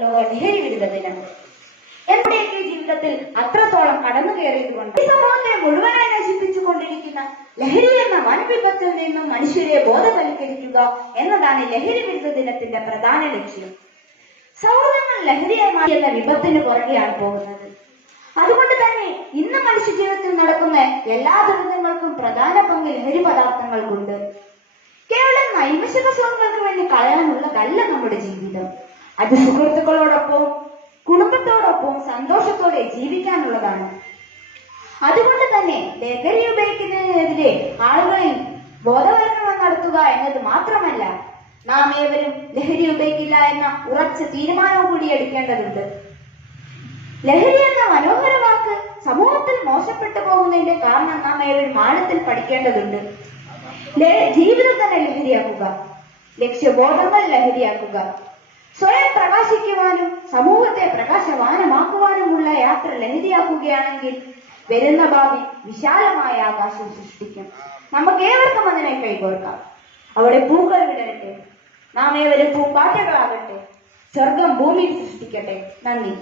ലഹരി വിരുദ്ധ ദിനം എന്റെയൊക്കെ ജീവിതത്തിൽ അത്രത്തോളം കടന്നു കയറിയതുകൊണ്ട് ഈ സമൂഹത്തെ മുഴുവനായി നശിപ്പിച്ചുകൊണ്ടിരിക്കുന്ന ലഹരി എന്ന വൻവിപത്തിൽ നിന്നും മനുഷ്യരെ ബോധവൽക്കരിക്കുക എന്നതാണ് ലഹരി വിരുദ്ധ ദിനത്തിന്റെ പ്രധാന ലക്ഷ്യം. സൗഹൃദങ്ങൾ ലഹരിയായി മാറിയെന്ന വിപത്തിന് പുറകെയാണ് പോകുന്നത്. അതുകൊണ്ട് തന്നെ ഇന്ന് മനുഷ്യ ജീവിതത്തിൽ നടക്കുന്ന എല്ലാ ദുരന്തങ്ങൾക്കും പ്രധാന പങ്ക് ലഹരി പദാർത്ഥങ്ങൾക്കുണ്ട്. കേവലം നൈമിഷിക സുഖങ്ങൾക്ക് വേണ്ടി കളയാനുള്ളതല്ല നമ്മുടെ ജീവിതം. അത് സുഹൃത്തുക്കളോടൊപ്പം കുടുംബത്തോടൊപ്പം സന്തോഷത്തോടെ ജീവിക്കാനുള്ളതാണ്. അതുകൊണ്ട് തന്നെ ലഹരി ഉപയോഗിക്കുന്നതിനെതിരെ ആളുകളിൽ ബോധവൽക്കരണം നടത്തുക എന്നത് മാത്രമല്ല, നാം ഏവരും ലഹരി ഉപയോഗിക്കില്ല എന്ന ഉറച്ച തീരുമാനവും കൂടി എടുക്കേണ്ടതുണ്ട്. ലഹരി എന്ന മനോഹര വാക്ക് സമൂഹത്തിൽ മോശപ്പെട്ടു പോകുന്നതിന്റെ കാരണം നാം ഏവരും ആഴത്തിൽ പഠിക്കേണ്ടതുണ്ട്. ജീവിതം തന്നെ ലഹരിയാക്കുക, ലക്ഷ്യബോധങ്ങൾ ലഹരിയാക്കുക, സ്വയം പ്രകാശിക്കുവാനും സമൂഹത്തെ പ്രകാശവാനമാക്കുവാനുമുള്ള യാത്ര ലഹരിയാക്കുകയാണെങ്കിൽ വരുന്ന ഭാവി വിശാലമായ ആകാശം സൃഷ്ടിക്കും. നമുക്ക് ഏവർക്കും അതിനെ കൈകോർക്കാം. അവിടെ പൂക്കൾ വിടരട്ടെ, നാം ഏവരും പൂക്കാറ്റകളാകട്ടെ, സ്വർഗം ഭൂമിയിൽ സൃഷ്ടിക്കട്ടെ. നന്ദി.